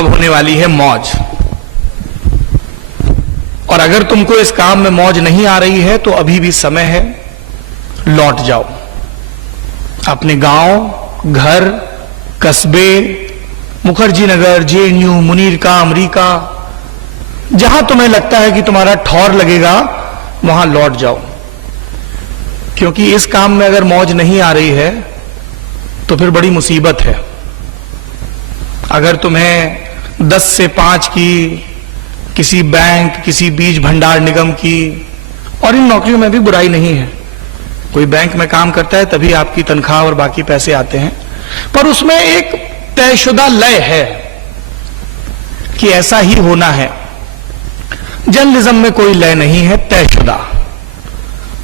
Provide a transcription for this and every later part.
अब होने वाली है मौज। और अगर तुमको इस काम में मौज नहीं आ रही है तो अभी भी समय है, लौट जाओ अपने गांव, घर, कस्बे, मुखर्जी नगर, जेएनयू, मुनीर का, अमरीका, जहां तुम्हें लगता है कि तुम्हारा ठौर लगेगा वहां लौट जाओ। क्योंकि इस काम में अगर मौज नहीं आ रही है तो फिर बड़ी मुसीबत है। अगर तुम्हें 10 से 5 की किसी बैंक, किसी बीज भंडार निगम की, और इन नौकरियों में भी बुराई नहीं है, कोई बैंक में काम करता है तभी आपकी तनख्वाह और बाकी पैसे आते हैं, पर उसमें एक तयशुदा लय है कि ऐसा ही होना है। जर्नलिज्म में कोई लय नहीं है, तयशुदा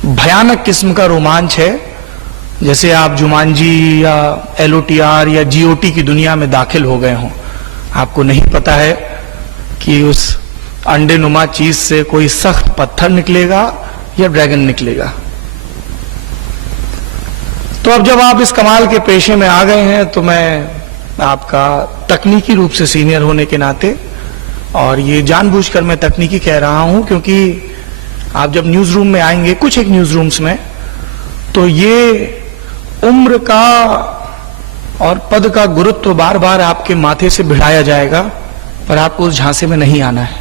भयानक किस्म का रोमांच है। जैसे आप जुमानजी या एलओटीआर या जीओटी की दुनिया में दाखिल हो गए हों, आपको नहीं पता है कि उस अंडे नुमा चीज से कोई सख्त पत्थर निकलेगा या ड्रैगन निकलेगा। तो अब जब आप इस कमाल के पेशे में आ गए हैं तो मैं आपका तकनीकी रूप से सीनियर होने के नाते, और ये जानबूझकर मैं तकनीकी कह रहा हूं क्योंकि आप जब न्यूज रूम में आएंगे, कुछ एक न्यूज रूम्स में, तो ये उम्र का और पद का गुरुत्व बार बार आपके माथे से भिड़ाया जाएगा, पर आपको उस झांसे में नहीं आना है,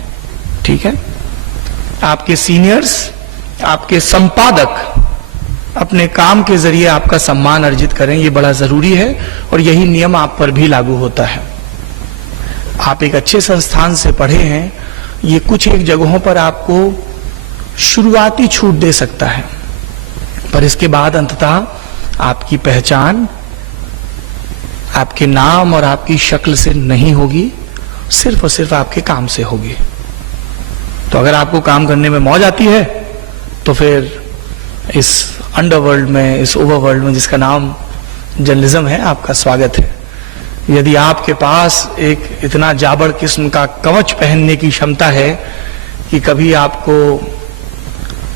ठीक है? आपके सीनियर्स, आपके संपादक अपने काम के जरिए आपका सम्मान अर्जित करें, ये बड़ा जरूरी है, और यही नियम आप पर भी लागू होता है। आप एक अच्छे संस्थान से पढ़े हैं, ये कुछ एक जगहों पर आपको शुरुआती छूट दे सकता है, पर इसके बाद अंततः आपकी पहचान आपके नाम और आपकी शक्ल से नहीं होगी, सिर्फ और सिर्फ आपके काम से होगी। तो अगर आपको काम करने में मौज आती है तो फिर इस अंडरवर्ल्ड में, इस ओवरवर्ल्ड में जिसका नाम जर्नलिज्म है, आपका स्वागत है। यदि आपके पास एक इतना जाबड़ किस्म का कवच पहनने की क्षमता है कि कभी आपको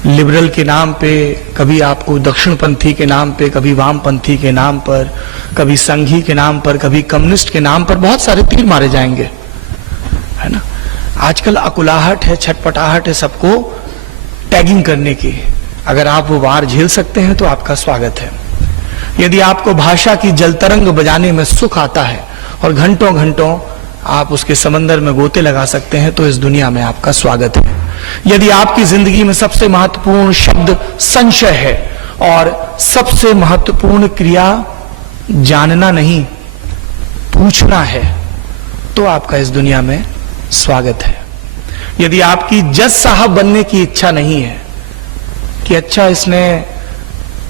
लिबरल के नाम पे, कभी आपको दक्षिणपंथी के नाम पे, कभी वामपंथी के नाम पर, कभी संघी के नाम पर, कभी कम्युनिस्ट के नाम पर बहुत सारे तीर मारे जाएंगे, है ना? आजकल अकुलाहट है, छटपटाहट है सबको टैगिंग करने की। अगर आप वो वार झेल सकते हैं तो आपका स्वागत है। यदि आपको भाषा की जलतरंग बजाने में सुख आता है और घंटों घंटों आप उसके समंदर में गोते लगा सकते हैं तो इस दुनिया में आपका स्वागत है। यदि आपकी जिंदगी में सबसे महत्वपूर्ण शब्द संशय है और सबसे महत्वपूर्ण क्रिया जानना नहीं, पूछना है, तो आपका इस दुनिया में स्वागत है। यदि आपकी जज साहब बनने की इच्छा नहीं है कि अच्छा इसने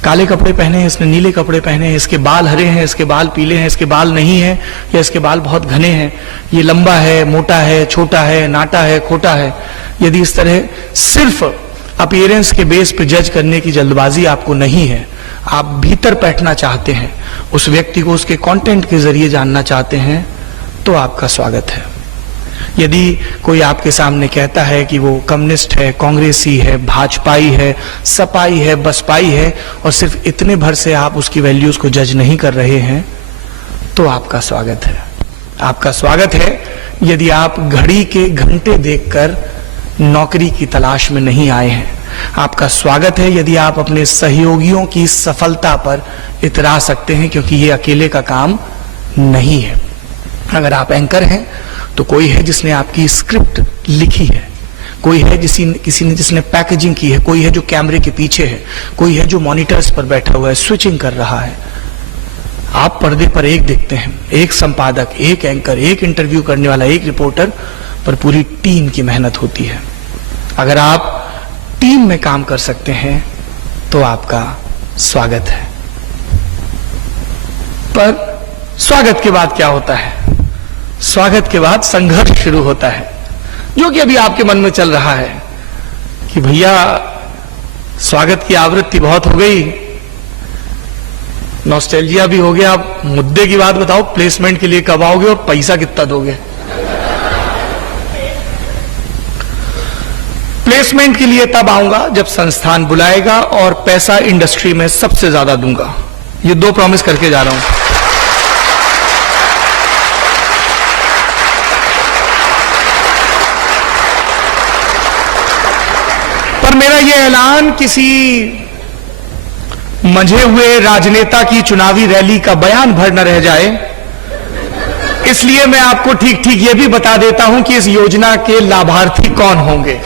काले कपड़े पहने हैं, इसने नीले कपड़े पहने हैं, इसके बाल हरे हैं, इसके बाल पीले हैं, इसके बाल नहीं है, या इसके बाल बहुत घने हैं, ये लंबा है, मोटा है, छोटा है, नाटा है, खोटा है, यदि इस तरह सिर्फ अपीयरेंस के बेस पे जज करने की जल्दबाजी आपको नहीं है, आप भीतर बैठना चाहते हैं, उस व्यक्ति को उसके कंटेंट के जरिए जानना चाहते हैं, तो आपका स्वागत है। यदि कोई आपके सामने कहता है कि वो कम्युनिस्ट है, कांग्रेसी है, भाजपाई है, सपाई है, बसपाई है, और सिर्फ इतने भर से आप उसकी वैल्यूज को जज नहीं कर रहे हैं, तो आपका स्वागत है। आपका स्वागत है यदि आप घड़ी के घंटे देखकर नौकरी की तलाश में नहीं आए हैं। आपका स्वागत है यदि आप अपने सहयोगियों की सफलता पर इतरा सकते हैं, क्योंकि ये अकेले का काम नहीं है। अगर आप एंकर हैं तो कोई है जिसने आपकी स्क्रिप्ट लिखी है, कोई है किसी ने जिसने पैकेजिंग की है, कोई है जो कैमरे के पीछे है, कोई है जो मॉनिटर्स पर बैठा हुआ है, स्विचिंग कर रहा है। आप पर्दे पर एक देखते हैं, एक संपादक, एक एंकर, एक इंटरव्यू करने वाला, एक रिपोर्टर, पर पूरी टीम की मेहनत होती है। अगर आप टीम में काम कर सकते हैं तो आपका स्वागत है। पर स्वागत के बाद क्या होता है? स्वागत के बाद संघर्ष शुरू होता है, जो कि अभी आपके मन में चल रहा है कि भैया स्वागत की आवृत्ति बहुत हो गई, नॉस्टैल्जिया भी हो गया, अब मुद्दे की बात बताओ, प्लेसमेंट के लिए कब आओगे और पैसा कितना दोगे? प्लेसमेंट के लिए तब आऊंगा जब संस्थान बुलाएगा और पैसा इंडस्ट्री में सबसे ज्यादा दूंगा। ये 2 प्रॉमिस करके जा रहा हूं। मेरा यह ऐलान किसी मंझे हुए राजनेता की चुनावी रैली का बयान भर न रह जाए, इसलिए मैं आपको ठीक ठीक यह भी बता देता हूं कि इस योजना के लाभार्थी कौन होंगे।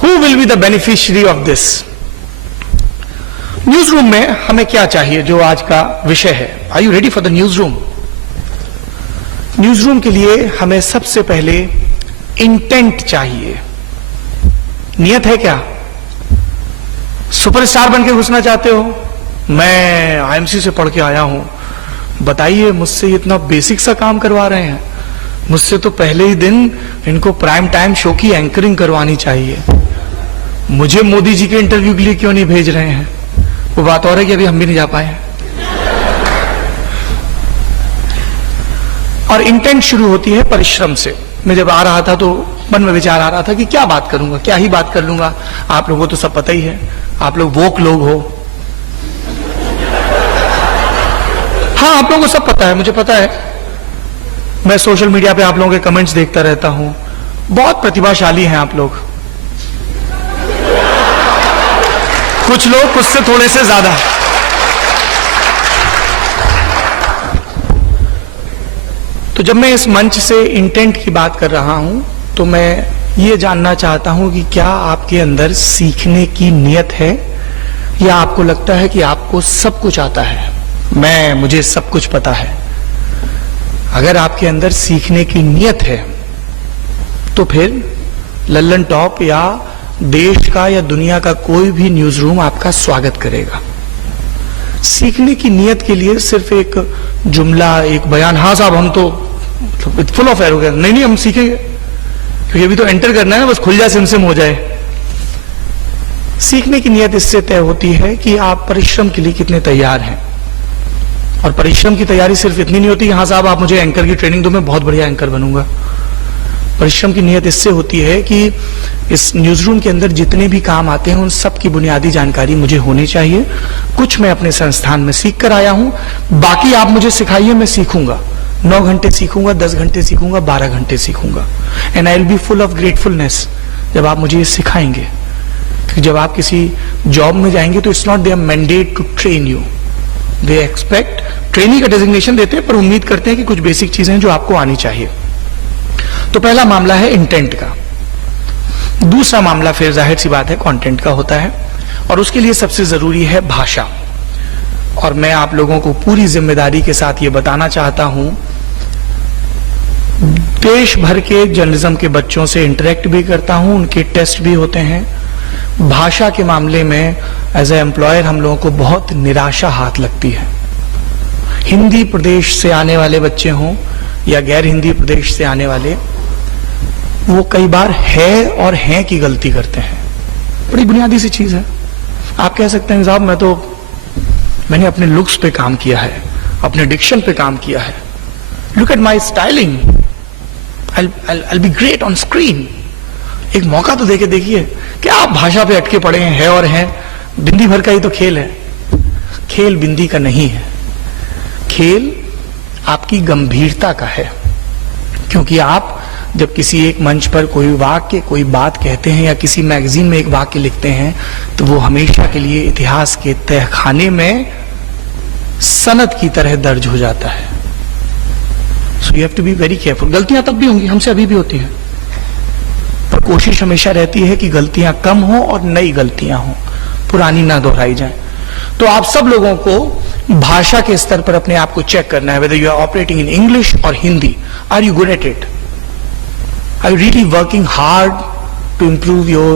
Who will be the beneficiary of this? Newsroom में हमें क्या चाहिए, जो आज का विषय है। Are you ready for the newsroom? Newsroom के लिए हमें सबसे पहले इंटेंट चाहिए। नियत है क्या? सुपरस्टार बन के घुसना चाहते हो? मैं आईएमसी से पढ़ के आया हूं, बताइए मुझसे इतना बेसिक सा काम करवा रहे हैं। मुझसे तो पहले ही दिन इनको प्राइम टाइम शो की एंकरिंग करवानी चाहिए। मुझे मोदी जी के इंटरव्यू के लिए क्यों नहीं भेज रहे हैं? वो बात और है कि अभी हम भी नहीं जा पाए हैं। और इंटेंट शुरू होती है परिश्रम से। मैं जब आ रहा था तो मन में विचार आ रहा था कि क्या बात करूंगा, क्या ही बात कर लूंगा। आप लोगों को तो सब पता ही है, आप लोग वोक लोग हो। हाँ, आप लोगों को सब पता है, मुझे पता है। मैं सोशल मीडिया पे आप लोगों के कमेंट्स देखता रहता हूं। बहुत प्रतिभाशाली हैं आप लोग, कुछ लोग उससे थोड़े से ज्यादा। तो जब मैं इस मंच से इंटेंट की बात कर रहा हूं तो मैं ये जानना चाहता हूं कि क्या आपके अंदर सीखने की नियत है, या आपको लगता है कि आपको सब कुछ आता है, मुझे सब कुछ पता है। अगर आपके अंदर सीखने की नियत है तो फिर लल्लन टॉप या देश का या दुनिया का कोई भी न्यूज रूम आपका स्वागत करेगा। सीखने की नियत के लिए सिर्फ एक जुमला, एक बयान, हाँ साहब हम तो फुल ऑफ एरोगेंस, नहीं हम सीखेंगे क्योंकि अभी तो एंटर करना है, बस खुल जाए सिमसिम हो जाए। सीखने की नियत इससे तय होती है कि आप परिश्रम के लिए कितने तैयार हैं। और परिश्रम की तैयारी सिर्फ इतनी नहीं होती, हाँ साहब आप मुझे एंकर की ट्रेनिंग दो, मैं बहुत बढ़िया एंकर बनूंगा। परिश्रम की नियत इससे होती है कि इस न्यूज रूम के अंदर जितने भी काम आते हैं उन सब की बुनियादी जानकारी मुझे होनी चाहिए। कुछ मैं अपने संस्थान में सीख कर आया हूं, बाकी आप मुझे सिखाइए, मैं सीखूंगा। 9 घंटे सीखूंगा, 10 घंटे सीखूंगा, 12 घंटे सीखूंगा। And I will be full of gratefulness जब आप मुझे ये सिखाएंगे। क्योंकि जब आप किसी जॉब में जाएंगे तो it's not their mandate to train you, they expect, training का डेजिग्नेशन देते हैं पर उम्मीद करते हैं कि कुछ बेसिक चीजें जो आपको आनी चाहिए। तो पहला मामला है इंटेंट का। दूसरा मामला फिर जाहिर सी बात है कंटेंट का होता है, और उसके लिए सबसे जरूरी है भाषा। और मैं आप लोगों को पूरी जिम्मेदारी के साथ ये बताना चाहता हूं, देश भर के जर्नलिज्म के बच्चों से इंटरेक्ट भी करता हूं, उनके टेस्ट भी होते हैं। भाषा के मामले में एज ए एम्प्लॉयर हम लोगों को बहुत निराशा हाथ लगती है। हिंदी प्रदेश से आने वाले बच्चे हों या गैर हिंदी प्रदेश से आने वाले, वो कई बार है और हैं की गलती करते हैं। बड़ी बुनियादी सी चीज है। आप कह सकते हैं साहब मैंने अपने लुक्स पे काम किया है, अपने डिक्शन पे काम किया है, look at my styling, I'll be great on screen। एक मौका तो देके देखिए। क्या आप भाषा पे अटके पड़े हैं और हैं? बिंदी भर का ही तो खेल है। खेल बिंदी का नहीं है, खेल आपकी गंभीरता का है। क्योंकि आप जब किसी एक मंच पर कोई वाक्य, कोई बात कहते हैं या किसी मैगजीन में एक वाक्य लिखते हैं तो वो हमेशा के लिए इतिहास के तहखाने में सनद की तरह दर्ज हो जाता है। So you have to be very careful. गलतियां तब भी होंगी, हमसे अभी भी होती हैं, पर कोशिश हमेशा रहती है कि गलतियां कम हो और नई गलतियां हो, पुरानी ना दोहराई जाए। तो आप सब लोगों को भाषा के स्तर पर अपने आप को चेक करना है, whether you are operating in English और Hindi, are you good at it? Are you really working hard to improve your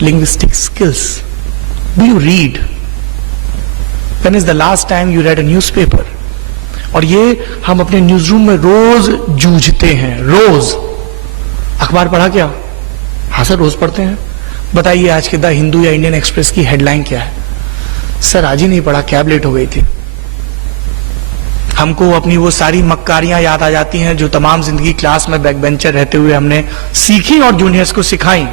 linguistic skills? Do you read? When is the last time you read a newspaper? और ये हम अपने news room में रोज जूझते हैं। रोज अखबार पढ़ा क्या? हाँ सर रोज पढ़ते हैं। बताइए आज के द हिंदू या इंडियन एक्सप्रेस की हेडलाइन क्या है? सर आज ही नहीं पढ़ा, कैब लेट हो गई थी। हमको अपनी वो सारी मक्कारियां याद आ जाती हैं जो तमाम जिंदगी क्लास में बैक बेंचर रहते हुए हमने सीखी और जूनियर्स को सिखाई,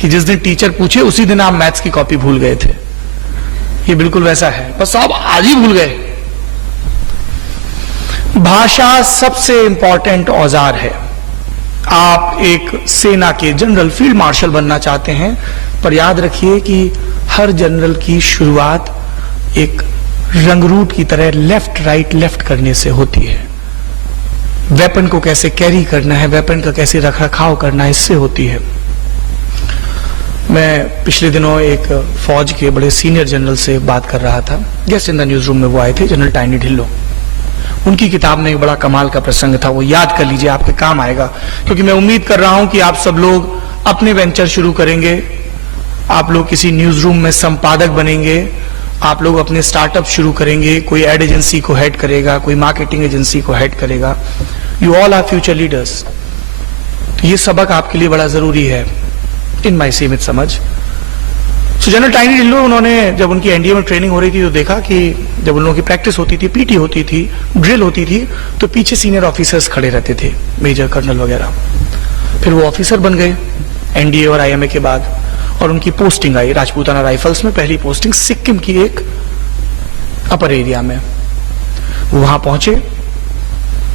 कि जिस दिन टीचर पूछे उसी दिन आप मैथ्स की कॉपी भूल गए थे। ये बिल्कुल वैसा है, बस आप आज ही भूल गए। भाषा सबसे इंपॉर्टेंट औजार है। आप एक सेना के जनरल, फील्ड मार्शल बनना चाहते हैं, पर याद रखिए कि हर जनरल की शुरुआत एक रंगरूट की तरह लेफ्ट राइट लेफ्ट करने से होती है। वेपन को कैसे कैरी करना है, वेपन का कैसे रखरखाव करना है, इससे होती है। मैं पिछले दिनों एक फौज के बड़े सीनियर जनरल से बात कर रहा था। Guest in the newsroom में वो आए थे, जनरल टाइनी ढिल्लो। उनकी किताब में एक बड़ा कमाल का प्रसंग था, वो याद कर लीजिए, आपके काम आएगा। क्योंकि मैं उम्मीद कर रहा हूं कि आप सब लोग अपने वेंचर शुरू करेंगे, आप लोग किसी न्यूज रूम में संपादक बनेंगे, आप लोग अपने स्टार्टअप शुरू करेंगे, कोई एड एजेंसी को हेड करेगा, कोई मार्केटिंग एजेंसी को हेड करेगा। You all are future leaders. तो ये सबक आपके लिए बड़ा जरूरी है, इन माई सीमित समझ। सो जनरल टाइनी ढिल्लो, उन्होंने जब उनकी एनडीए में ट्रेनिंग हो रही थी तो देखा कि जब उन लोगों की प्रैक्टिस होती थी, पीटी होती थी, ड्रिल होती थी, तो पीछे सीनियर ऑफिसर्स खड़े रहते थे, मेजर कर्नल वगैरह। फिर वो ऑफिसर बन गए एनडीए और आईएमए के बाद, और उनकी पोस्टिंग आई राजपूताना राइफल्स में, पहली पोस्टिंग सिक्किम की एक अपर एरिया में। वो वहां पहुंचे,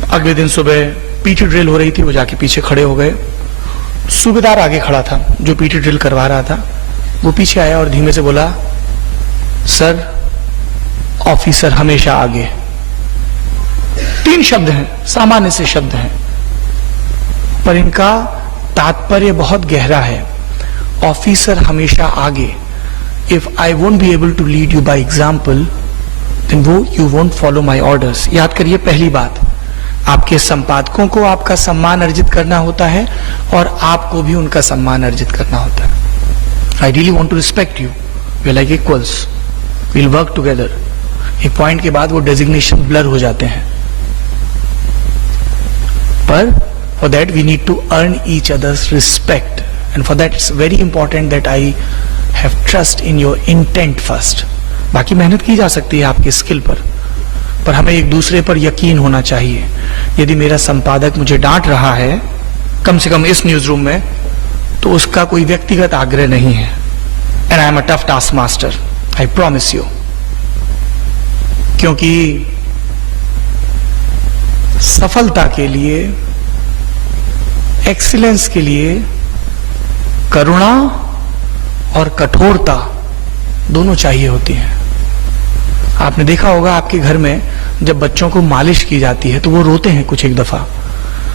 अगले दिन सुबह पीटी ड्रिल हो रही थी, वो जाके पीछे खड़े हो गए। सूबेदार आगे खड़ा था जो पीटी ड्रिल करवा रहा था, वो पीछे आया और धीमे से बोला, सर ऑफिसर हमेशा आगे। 3 शब्द हैं, सामान्य से शब्द हैं, पर इनका तात्पर्य बहुत गहरा है। ऑफिसर हमेशा आगे। If I won't be able to lead you by example, then वो you won't follow my orders. याद करिए पहली बात, आपके संपादकों को आपका सम्मान अर्जित करना होता है और आपको भी उनका सम्मान अर्जित करना होता है। I really want to respect you, we are like equals, we'll work together. एक पॉइंट के बाद वो डेजिग्नेशन ब्लर हो जाते हैं, पर for that we need to earn each other's respect, and for that it's very important that I have trust in your intent first. बाकी मेहनत की जा सकती है आपके स्किल पर हमें एक दूसरे पर यकीन होना चाहिए। यदि मेरा संपादक मुझे डांट रहा है, कम से कम इस न्यूज रूम में, तो उसका कोई व्यक्तिगत आग्रह नहीं है। And I am a tough task master, I promise you. क्योंकि सफलता के लिए, एक्सीलेंस के लिए करुणा और कठोरता दोनों चाहिए होती हैं। आपने देखा होगा आपके घर में जब बच्चों को मालिश की जाती है तो वो रोते हैं कुछ एक दफा।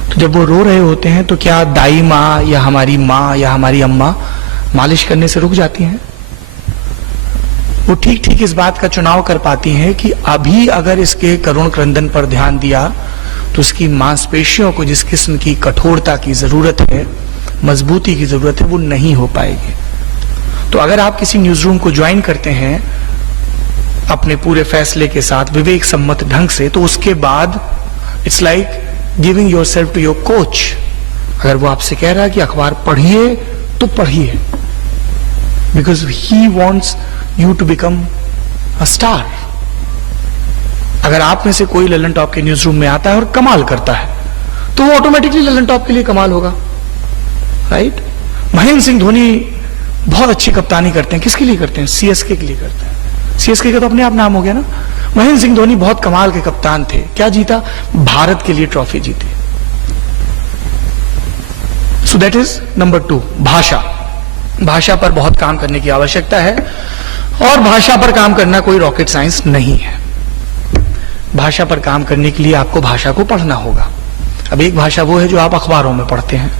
तो जब वो रो रहे होते हैं तो क्या दाई माँ या हमारी माँ या हमारी अम्मा मालिश करने से रुक जाती हैं? वो ठीक ठीक इस बात का चुनाव कर पाती हैं कि अभी अगर इसके करुण क्रंदन पर ध्यान दिया तो उसकी मांसपेशियों को जिस किस्म की कठोरता की जरूरत है, मजबूती की जरूरत है, वो नहीं हो पाएगी। तो अगर आप किसी न्यूज रूम को ज्वाइन करते हैं अपने पूरे फैसले के साथ, विवेक सम्मत ढंग से, तो उसके बाद it's like giving yourself to your coach. अगर वो आपसे कह रहा है कि अखबार पढ़िए तो पढ़िए, because he wants you to become a star. अगर आप में से कोई ललन टॉप के न्यूज रूम में आता है और कमाल करता है तो वो ऑटोमेटिकली ललन टॉप के लिए कमाल होगा, राइट? महेंद्र सिंह धोनी बहुत अच्छी कप्तानी करते हैं, किसके लिए करते हैं? सीएसके के लिए करते हैं। सीएसके का तो अपने आप नाम हो गया ना। महेंद्र सिंह धोनी बहुत कमाल के कप्तान थे। क्या जीता? भारत के लिए ट्रॉफी जीती। सो दैट इज नंबर 2, भाषा। भाषा पर बहुत काम करने की आवश्यकता है और भाषा पर काम करना कोई रॉकेट साइंस नहीं है। भाषा पर काम करने के लिए आपको भाषा को पढ़ना होगा। अब एक भाषा वो है जो आप अखबारों में पढ़ते हैं,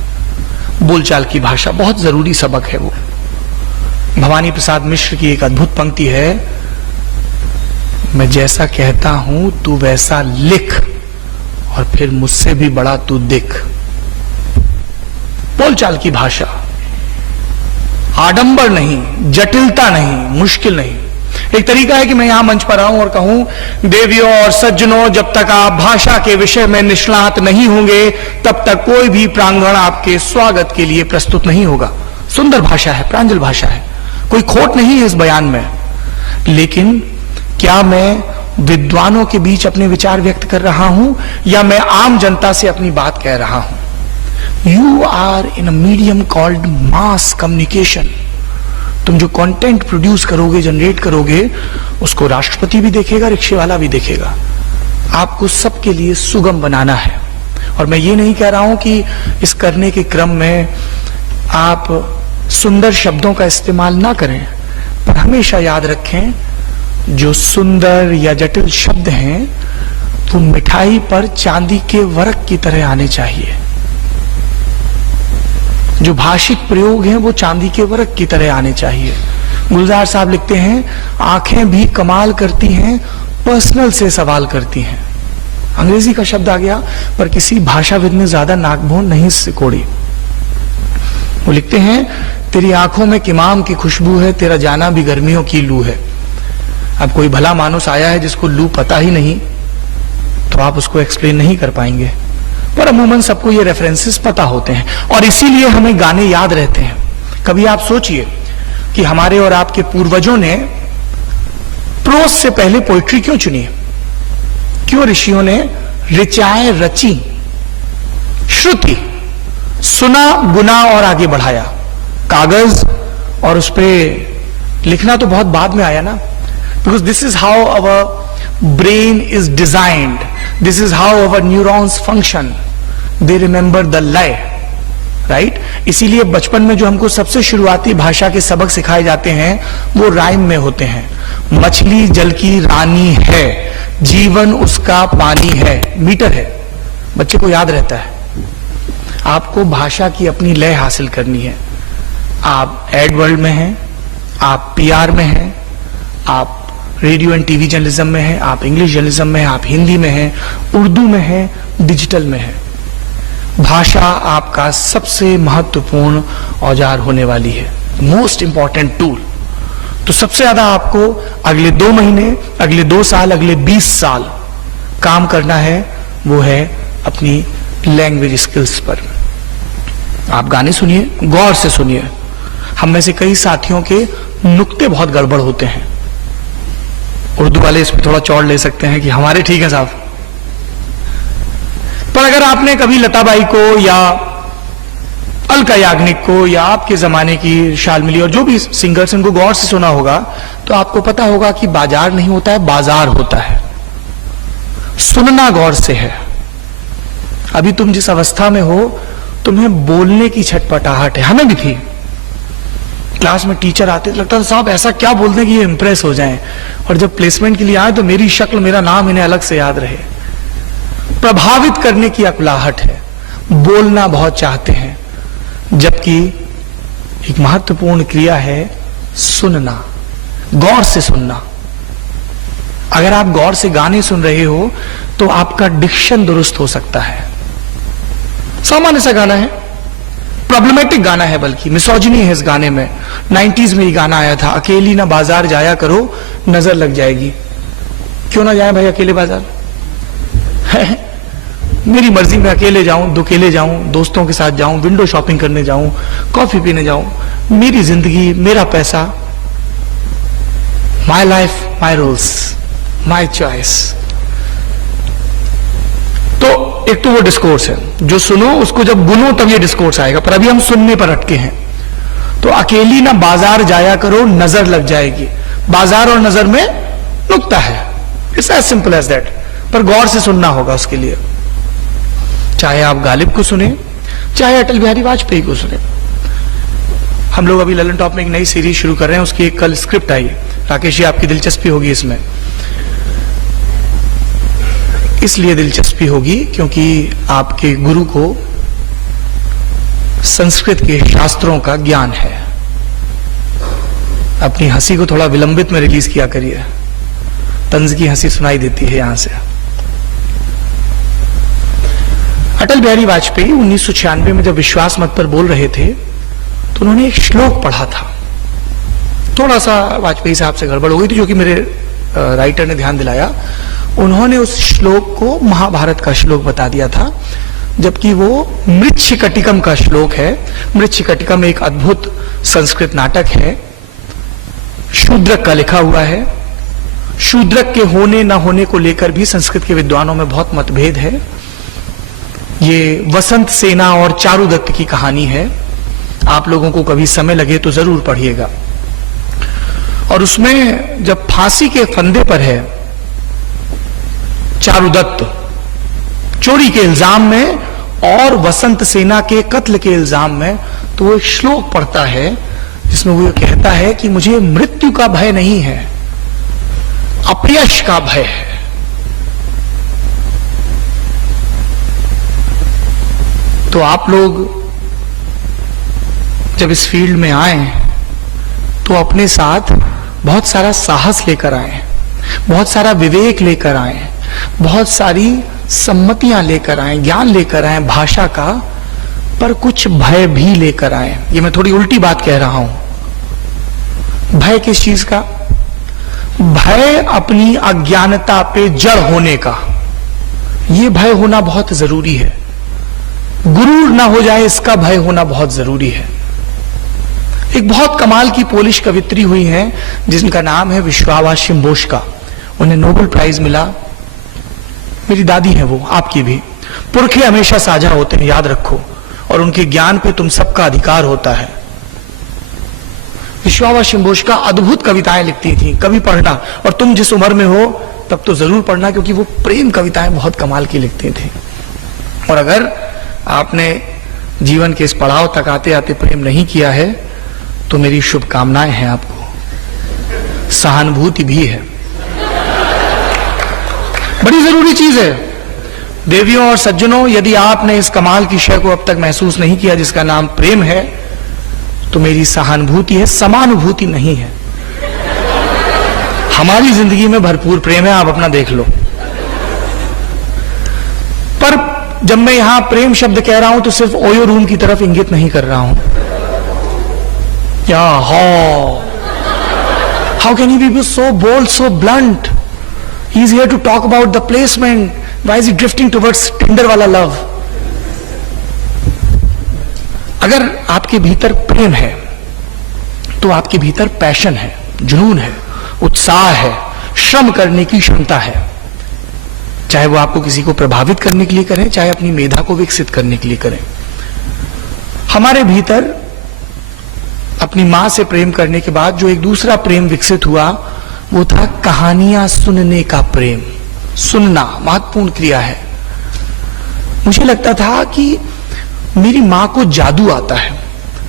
बोलचाल की भाषा, बहुत जरूरी सबक है वो। भवानी प्रसाद मिश्र की एक अद्भुत पंक्ति है, मैं जैसा कहता हूं तू वैसा लिख और फिर मुझसे भी बड़ा तू दिख। बोलचाल की भाषा, आडंबर नहीं, जटिलता नहीं, मुश्किल नहीं। एक तरीका है कि मैं यहां मंच पर आऊं और कहूं, देवियों और सज्जनों, जब तक आप भाषा के विषय में निष्णात नहीं होंगे तब तक कोई भी प्रांगण आपके स्वागत के लिए प्रस्तुत नहीं होगा। सुंदर भाषा है, प्रांजल भाषा है, कोई खोट नहीं है इस बयान में। लेकिन क्या मैं विद्वानों के बीच अपने विचार व्यक्त कर रहा हूं या मैं आम जनता से अपनी बात कह रहा हूं? You are in a medium called mass communication. तुम जो कंटेंट प्रोड्यूस करोगे, जनरेट करोगे, उसको राष्ट्रपति भी देखेगा, रिक्शे वाला भी देखेगा। आपको सबके लिए सुगम बनाना है। और मैं ये नहीं कह रहा हूं कि इस करने के क्रम में आप सुंदर शब्दों का इस्तेमाल ना करें, पर हमेशा याद रखें जो सुंदर या जटिल शब्द हैं वो मिठाई पर चांदी के वर्क की तरह आने चाहिए। जो भाषिक प्रयोग हैं वो चांदी के वर्क की तरह आने चाहिए। गुलजार साहब लिखते हैं, आंखें भी कमाल करती हैं, पर्सनल से सवाल करती हैं। अंग्रेजी का शब्द आ गया, पर किसी भाषाविद ने ज्यादा नाकभोन नहीं सिकोड़ी। वो लिखते हैं, तेरी आंखों में किमाम की खुशबू है, तेरा जाना भी गर्मियों की लू है। अब कोई भला मानुस आया है जिसको लू पता ही नहीं, तो आप उसको एक्सप्लेन नहीं कर पाएंगे, पर अमूमन सबको ये रेफरेंसेस पता होते हैं और इसीलिए हमें गाने याद रहते हैं। कभी आप सोचिए कि हमारे और आपके पूर्वजों ने प्रोस से पहले पोइट्री क्यों चुनी? क्यों ऋषियों ने ऋचाएं रची, श्रुति सुना, गुना और आगे बढ़ाया? कागज और उस पर लिखना तो बहुत बाद में आया ना, because this is how our brain is designed, this is how our neurons function, they remember the लय, राइट? इसीलिए बचपन में जो हमको सबसे शुरुआती भाषा के सबक सिखाए जाते हैं वो राइम में होते हैं। मछली जल की रानी है, जीवन उसका पानी है, मीटर है, बच्चे को याद रहता है। आपको भाषा की अपनी लय हासिल करनी है। आप एड वर्ल्ड में हैं, आप पीआर में हैं, आप रेडियो एंड टीवी जर्नलिज्म में हैं, आप इंग्लिश जर्नलिज्म में हैं, आप हिंदी में हैं, उर्दू में हैं, डिजिटल में हैं। भाषा आपका सबसे महत्वपूर्ण औजार होने वाली है, मोस्ट इंपॉर्टेंट टूल। तो सबसे ज्यादा आपको अगले 2 महीने, अगले 2 साल, अगले 20 साल काम करना है, वो है अपनी लैंग्वेज स्किल्स पर। आप गाने सुनिए, गौर से सुनिए। हम में से कई साथियों के नुक्ते बहुत गड़बड़ होते हैं। उर्दू वाले इस पर थोड़ा चौड़ ले सकते हैं कि हमारे ठीक है साहब, पर अगर आपने कभी लताबाई को या अलका याग्निक को या आपके जमाने की शाल्मिली और जो भी सिंगर्स इनको गौर से सुना होगा, तो आपको पता होगा कि बाजार नहीं होता है, बाजार होता है। सुनना गौर से है। अभी तुम जिस अवस्था में हो, तुम्हें बोलने की छटपटाहट है, हमें भी थी। क्लास में टीचर आते लगता था साहब ऐसा क्या बोल दें कि ये इंप्रेस हो जाएं, और जब प्लेसमेंट के लिए आए तो मेरी शक्ल, मेरा नाम इन्हें अलग से याद रहे। प्रभावित करने की अकुलाहट है, बोलना बहुत चाहते हैं, जबकि एक महत्वपूर्ण क्रिया है सुनना, गौर से सुनना। अगर आप गौर से गाने सुन रहे हो तो आपका डिक्शन दुरुस्त हो सकता है। सामान्य सा गाना है, प्रॉब्लमेटिक गाना है, बल्कि मिसोजिनी है इस गाने में। 90s में ये गाना आया था, अकेली ना बाजार जाया करो, नजर लग जाएगी। क्यों ना जाए भाई अकेले बाजार? मेरी मर्जी में अकेले जाऊं, दुकेले जाऊं, दोस्तों के साथ जाऊं, विंडो शॉपिंग करने जाऊं, कॉफी पीने जाऊं, मेरी जिंदगी, मेरा पैसा, my life, my rules, my choice. तो एक तो वो डिस्कोर्स है, जो सुनो उसको जब गुनो तब ये डिस्कोर्स आएगा, पर अभी हम सुनने पर अटके हैं। तो अकेली ना बाजार जाया करो, नजर लग जाएगी। बाजार और नजर में नुक्ता है, it's as simple as that, पर गौर से सुनना होगा उसके लिए। चाहे आप गालिब को सुने, चाहे अटल बिहारी वाजपेयी को सुने। हम लोग अभी ललन टॉप में एक नई सीरीज शुरू कर रहे हैं, उसकी एक कल स्क्रिप्ट आई। राकेश जी, आपकी दिलचस्पी होगी इसमें। इसलिए दिलचस्पी होगी क्योंकि आपके गुरु को संस्कृत के शास्त्रों का ज्ञान है। अपनी हंसी को थोड़ा विलंबित में रिलीज किया करिए, तंज की हंसी सुनाई देती है यहां से। अटल बिहारी वाजपेयी 1996 में जब विश्वास मत पर बोल रहे थे तो उन्होंने एक श्लोक पढ़ा था। थोड़ा सा वाजपेयी साहब से गड़बड़ हो गई थी, जो कि मेरे राइटर ने ध्यान दिलाया। उन्होंने उस श्लोक को महाभारत का श्लोक बता दिया था, जबकि वो मृच्छकटिकम का श्लोक है। मृच्छकटिकम एक अद्भुत संस्कृत नाटक है, शूद्रक का लिखा हुआ है। शूद्रक के होने न होने को लेकर भी संस्कृत के विद्वानों में बहुत मतभेद है। ये वसंत सेना और चारुदत्त की कहानी है, आप लोगों को कभी समय लगे तो जरूर पढ़िएगा। और उसमें जब फांसी के फंदे पर है चारुदत्त चोरी के इल्जाम में और वसंत सेना के कत्ल के इल्जाम में, तो वो एक श्लोक पढ़ता है जिसमें वो कहता है कि मुझे मृत्यु का भय नहीं है, अपयश का भय है। तो आप लोग जब इस फील्ड में आए तो अपने साथ बहुत सारा साहस लेकर आए, बहुत सारा विवेक लेकर आए, बहुत सारी सम्मतियां लेकर आए, ज्ञान लेकर आए भाषा का, पर कुछ भय भी लेकर आए। ये मैं थोड़ी उल्टी बात कह रहा हूं। भय किस चीज का? भय अपनी अज्ञानता पे जड़ होने का। यह भय होना बहुत जरूरी है। गुरूर ना हो जाए इसका भय होना बहुत जरूरी है। एक बहुत कमाल की पोलिश कवित्री हुई है जिनका नाम है विश्वावा शिम्बोष्का। उन्हें नोबेल प्राइज मिला। मेरी दादी है वो, आपकी भी। पुरखे हमेशा साझा होते हैं, याद रखो, और उनके ज्ञान पे तुम सबका अधिकार होता है। विश्वावा शिम्बोष्का अद्भुत कविताएं लिखती थी, कभी पढ़ना, और तुम जिस उम्र में हो तब तो जरूर पढ़ना, क्योंकि वो प्रेम कविताएं बहुत कमाल की लिखती थी। और अगर आपने जीवन के इस पड़ाव तक आते आते प्रेम नहीं किया है तो मेरी शुभकामनाएं हैं आपको, सहानुभूति भी है, बड़ी जरूरी चीज है। देवियों और सज्जनों, यदि आपने इस कमाल की शय को अब तक महसूस नहीं किया जिसका नाम प्रेम है, तो मेरी सहानुभूति है, समानुभूति नहीं है। हमारी जिंदगी में भरपूर प्रेम है, आप अपना देख लो। पर जब मैं यहां प्रेम शब्द कह रहा हूं तो सिर्फ ओयो रूम की तरफ इंगित नहीं कर रहा हूं। क्या how can he be so bold, so blunt? He is here to talk about the placement. Why is he drifting towards tender वाला लव? अगर आपके भीतर प्रेम है तो आपके भीतर पैशन है, जुनून है, उत्साह है, श्रम करने की क्षमता है। चाहे वो आपको किसी को प्रभावित करने के लिए करें, चाहे अपनी मेधा को विकसित करने के लिए करें। हमारे भीतर अपनी मां से प्रेम करने के बाद जो एक दूसरा प्रेम विकसित हुआ वो था कहानियां सुनने का प्रेम। सुनना महत्वपूर्ण क्रिया है। मुझे लगता था कि मेरी मां को जादू आता है।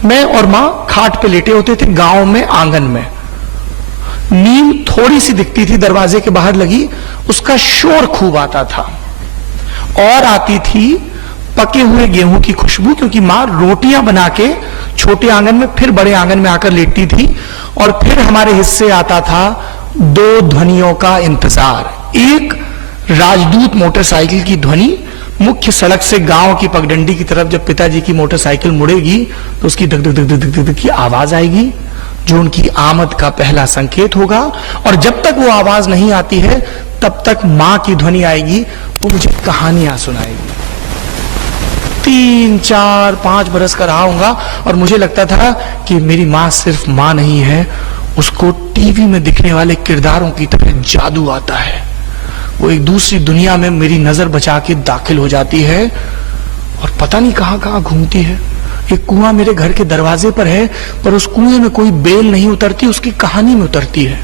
मैं और मां खाट पे लेटे होते थे गांव में, आंगन में। नीम थोड़ी सी दिखती थी दरवाजे के बाहर लगी, उसका शोर खूब आता था। और आती थी पके हुए गेहूं की खुशबू, क्योंकि मां रोटियां बना के छोटे आंगन में फिर बड़े आंगन में आकर लेटती थी। और फिर हमारे हिस्से आता था दो ध्वनियों का इंतजार। एक राजदूत मोटरसाइकिल की ध्वनि, मुख्य सड़क से गांव की पगडंडी की तरफ जब पिताजी की मोटरसाइकिल मुड़ेगी तो उसकी धक धक धक धक धक धक की आवाज आएगी, जो उनकी आमद का पहला संकेत होगा। और जब तक वो आवाज नहीं आती है तब तक मां की ध्वनि आएगी, वो मुझे कहानियां सुनाएगी। 3, 4, 5 बरस का रहा हूंगा और मुझे लगता था कि मेरी मां सिर्फ मां नहीं है, उसको टीवी में दिखने वाले किरदारों की तरह जादू आता है। वो एक दूसरी दुनिया में मेरी नजर बचा के दाखिल हो जाती है और पता नहीं कहां कहां घूमती है। एक कुआं मेरे घर के दरवाजे पर है, पर उस कुएं में कोई बेल नहीं उतरती, उसकी कहानी में उतरती है।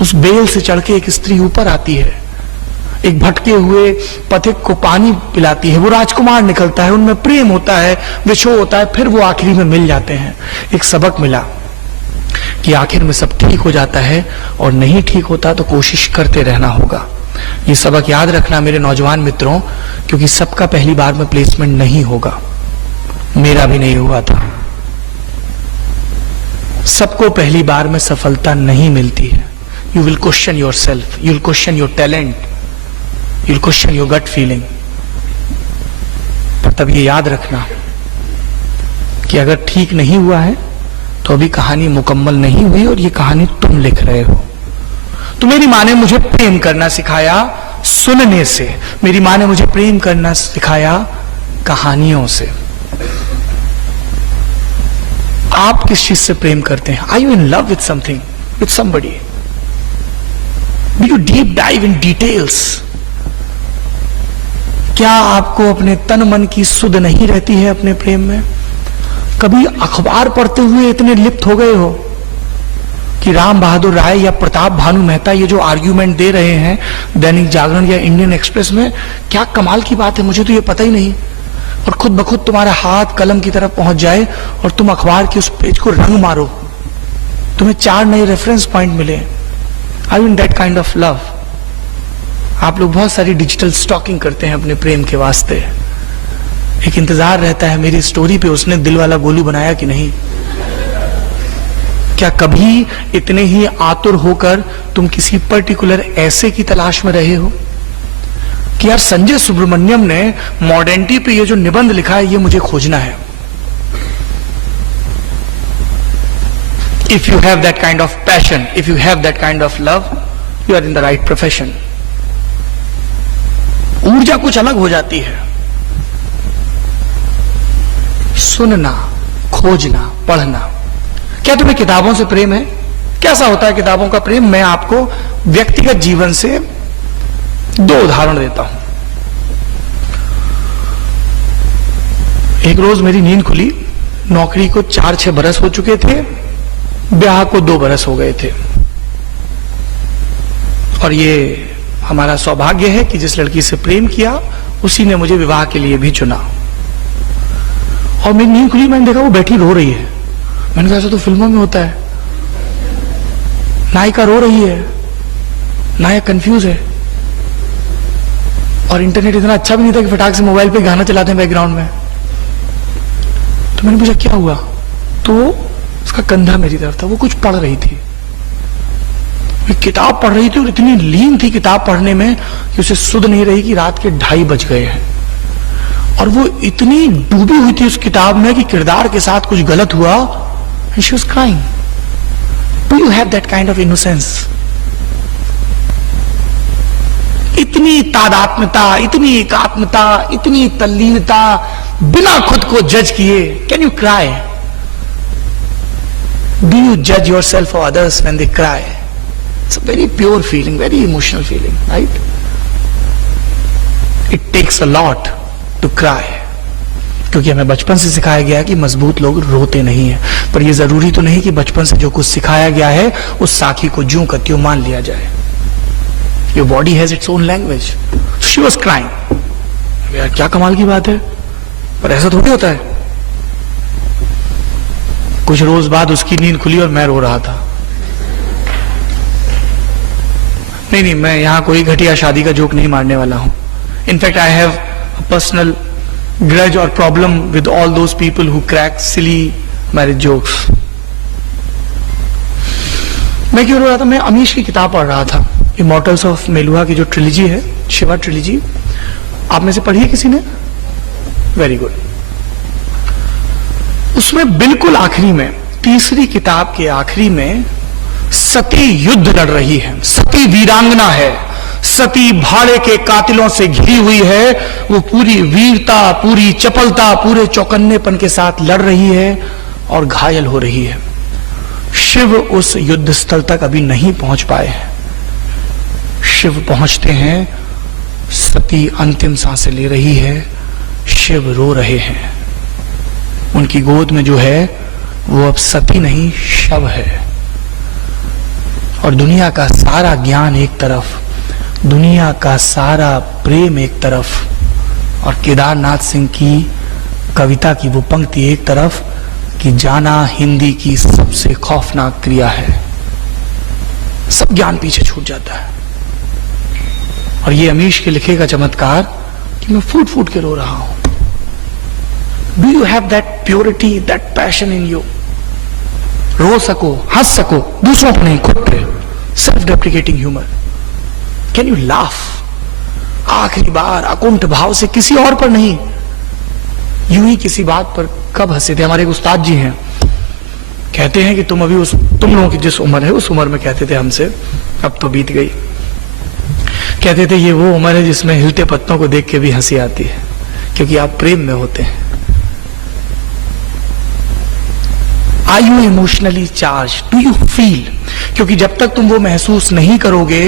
उस बेल से चढ़ के एक स्त्री ऊपर आती है, एक भटके हुए पथिक को पानी पिलाती है, वो राजकुमार निकलता है, उनमें प्रेम होता है, विछोह होता है, फिर वो आखिरी में मिल जाते हैं। एक सबक मिला कि आखिर में सब ठीक हो जाता है, और नहीं ठीक होता तो कोशिश करते रहना होगा। ये सबक याद रखना मेरे नौजवान मित्रों, क्योंकि सबका पहली बार में प्लेसमेंट नहीं होगा। मेरा भी नहीं हुआ था। सबको पहली बार में सफलता नहीं मिलती है। You will question yourself, you will question your talent, you will question your gut feeling. पर तब ये याद रखना कि अगर ठीक नहीं हुआ है तो अभी कहानी मुकम्मल नहीं हुई, और ये कहानी तुम लिख रहे हो। तो मेरी माँ ने मुझे प्रेम करना सिखाया सुनने से। मेरी माँ ने मुझे प्रेम करना सिखाया कहानियों से। आप किस चीज से प्रेम करते हैं? Are you in love with something, with somebody? Do you deep dive in details? क्या आपको अपने तन मन की सुध नहीं रहती है अपने प्रेम में? कभी अखबार पढ़ते हुए इतने लिप्त हो गए हो कि राम बहादुर राय या प्रताप भानु मेहता ये जो आर्ग्यूमेंट दे रहे हैं दैनिक जागरण या इंडियन एक्सप्रेस में, क्या कमाल की बात है, मुझे तो ये पता ही नहीं। और खुद ब खुद तुम्हारा हाथ कलम की तरफ पहुंच जाए और तुम अखबार के उस पेज को रंग मारो, तुम्हें 4 नए रेफरेंस पॉइंट मिले। I mean that kind of love. आप लोग बहुत सारी डिजिटल स्टॉकिंग करते हैं अपने प्रेम के वास्ते, एक इंतजार रहता है मेरी स्टोरी पे उसने दिल वाला गोलू बनाया कि नहीं। क्या कभी इतने ही आतुर होकर तुम किसी पर्टिकुलर ऐसे की तलाश में रहे हो कि यार संजय सुब्रमण्यम ने मॉडर्निटी पे ये जो निबंध लिखा है ये मुझे खोजना है। If you have that kind of passion, if you have that kind of love, you are in the right profession. ऊर्जा कुछ अलग हो जाती है। सुनना, खोजना, पढ़ना। क्या तुम्हें किताबों से प्रेम है? कैसा होता है किताबों का प्रेम? मैं आपको व्यक्तिगत जीवन से 2 उदाहरण देता हूं। एक रोज मेरी नींद खुली, नौकरी को 4-6 बरस हो चुके थे, ब्याह को 2 बरस हो गए थे, और ये हमारा सौभाग्य है कि जिस लड़की से प्रेम किया उसी ने मुझे विवाह के लिए भी चुना। और मेरी नींद खुली, मैंने देखा वो बैठी रो रही है। मैंने कहा ऐसा तो फिल्मों में होता है, नायिका रो रही है, नायक कंफ्यूज है, और इंटरनेट इतना अच्छा भी नहीं था कि फटाक से मोबाइल पे गाना चलाते हैं बैकग्राउंड में। तो मैंने पूछा क्या हुआ, तो उसका कंधा मेरी तरफ था, वो कुछ पढ़ रही थी, वो किताब पढ़ रही थी, और इतनी लीन थी किताब पढ़ने में कि उसे सुध नहीं रही कि रात के 2:30 बज गए हैं, और वो इतनी डूबी हुई थी उस किताब में कि किरदार के साथ कुछ गलत हुआ, and she was crying. Do you have that kind of innocence? इतनी तादात्म्यता, इतनी एकात्मता, इतनी तल्लीनता, बिना खुद को जज किए। Can you cry? Do you judge yourself or others when they cry? It's a very pure feeling, very emotional feeling, right? It takes a lot to cry. क्योंकि हमें बचपन से सिखाया गया है कि मजबूत लोग रोते नहीं हैं, पर यह जरूरी तो नहीं कि बचपन से जो कुछ सिखाया गया है उस साखी को ज्यों का त्यों मान लिया जाए। Your body has its own language. So she was crying. यार क्या कमाल की बात है, पर ऐसा थोड़ी होता है। कुछ रोज बाद उसकी नींद खुली और मैं रो रहा था। नहीं, मैं यहां कोई घटिया शादी का जोक नहीं मारने वाला हूं। In fact I have personal grudge or problem with all those people who crack silly marriage jokes. मैं क्यों रो रहा था? मैं अमीश की किताब पढ़ रहा था, इमॉर्टल्स ऑफ मेलुहा की जो ट्रिलॉजी है, शिवा ट्रिलॉजी। आप में से पढ़ी है किसी ने? Very good. उसमें बिल्कुल आखिरी में, तीसरी किताब के आखिरी में सती युद्ध लड़ रही है, सती वीरांगना है, सती भाड़े के कातिलों से घिरी हुई है, वो पूरी वीरता, पूरी चपलता, पूरे चौकन्नेपन के साथ लड़ रही है और घायल हो रही है। शिव उस युद्ध स्थल तक अभी नहीं पहुंच पाए हैं। शिव पहुंचते हैं, सती अंतिम सांसें ले रही है, शिव रो रहे हैं। उनकी गोद में जो है वो अब सती नहीं, शव है। और दुनिया का सारा ज्ञान एक तरफ, दुनिया का सारा प्रेम एक तरफ, और केदारनाथ सिंह की कविता की वो पंक्ति एक तरफ कि जाना हिंदी की सबसे खौफनाक क्रिया है। सब ज्ञान पीछे छूट जाता है। और ये अमीश के लिखे का चमत्कार कि मैं फूट फूट के रो रहा हूं। Do you have that purity, that passion in you? रो सको, हंस सको, दूसरों पर नहीं, खुद पे। Self deprecating humour. Can you laugh? आखिरी बार अकुंठ भाव से, किसी और पर नहीं, यूं ही किसी बात पर कब हंसे थे? हमारे एक उस्ताद जी हैं, कहते हैं कि तुम लोगों की जिस उम्र है उस उम्र में कहते थे हमसे, अब तो बीत गई, कहते थे ये वो उम्र है जिसमें हिलते पत्तों को देख के भी हंसी आती है, क्योंकि आप प्रेम में होते हैं। Are you emotionally charge? Do you feel? क्योंकि जब तक तुम वो महसूस नहीं करोगे,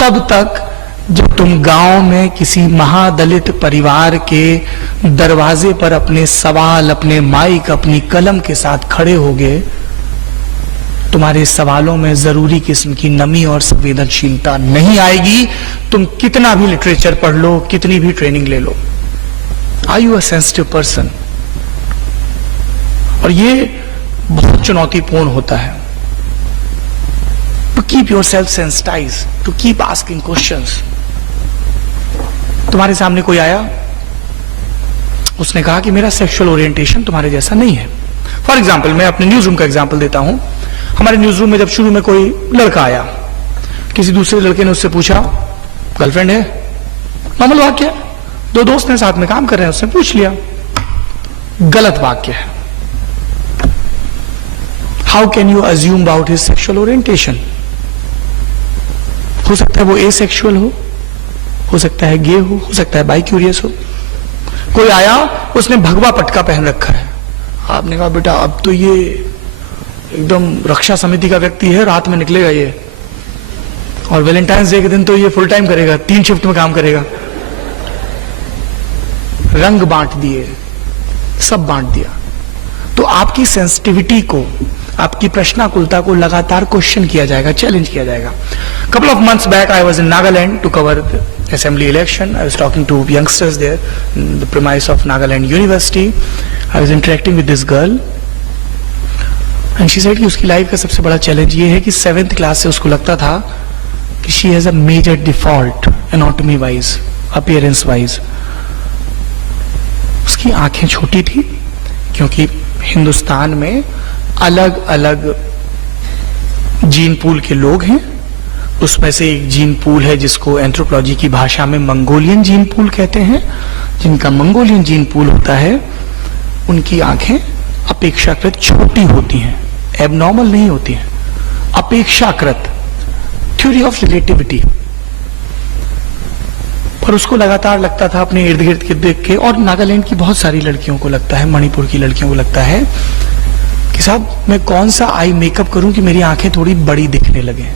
तब तक जब तुम गांव में किसी महादलित परिवार के दरवाजे पर अपने सवाल, अपने माइक, अपनी कलम के साथ खड़े होगे, तुम्हारे सवालों में जरूरी किस्म की नमी और संवेदनशीलता नहीं आएगी। तुम कितना भी लिटरेचर पढ़ लो, कितनी भी ट्रेनिंग ले लो, are you a sensitive person? और ये बहुत चुनौतीपूर्ण होता है। To keep your self sensitize, to keep asking questions. तुम्हारे सामने कोई आया, उसने कहा कि मेरा सेक्सुअल ओरिएंटेशन तुम्हारे जैसा नहीं है। फॉर एग्जाम्पल, मैं अपने न्यूज रूम का एग्जाम्पल देता हूं। हमारे न्यूज रूम में जब शुरू में कोई लड़का आया, किसी दूसरे लड़के ने उससे पूछा गर्लफ्रेंड है? नॉर्मल वाक्य है, दो दोस्त हैं साथ में काम कर रहे हैं, उसने पूछ लिया। गलत वाक्य है। How can you assume about his sexual orientation? हो सकता है वो एसेक्सुअल हो सकता है गे हो सकता है बाई क्यूरियस हो। कोई आया, उसने भगवा पटका पहन रखा है। आपने कहा बेटा अब तो ये एकदम रक्षा समिति का व्यक्ति है, रात में निकलेगा ये, और वैलेंटाइंस डे के दिन तो ये फुल टाइम करेगा, 3 शिफ्ट में काम करेगा। रंग बांट दिए, सब बांट दिया। तो आपकी सेंसिटिविटी को, आपकी प्रश्नाकुलता को लगातार क्वेश्चन किया जाएगा, चैलेंज किया जाएगा। Couple of months back I was in Nagaland to cover assembly election. I was talking to youngsters there in the premise of Nagaland University. I was interacting with this girl and she said कि उसकी life का सबसे बड़ा challenge ये है कि 7th class से उसको लगता था कि she has a major default anatomy wise, appearance wise. उसकी आंखें छोटी थी क्योंकि हिंदुस्तान में अलग अलग जीन पूल के लोग हैं। उसमें से एक जीन पूल है जिसको एंथ्रोपोलॉजी की भाषा में मंगोलियन जीन पूल कहते हैं। जिनका मंगोलियन जीन पूल होता है उनकी आंखें अपेक्षाकृत छोटी होती हैं, एबनॉर्मल नहीं होती हैं, अपेक्षाकृत, थ्योरी ऑफ रिलेटिविटी। पर उसको लगातार लगता था अपने इर्द गिर्द के देख के, और नागालैंड की बहुत सारी लड़कियों को लगता है, मणिपुर की लड़कियों को लगता है कि साहब मैं कौन सा आई मेकअप करूं कि मेरी आंखें थोड़ी बड़ी दिखने लगे।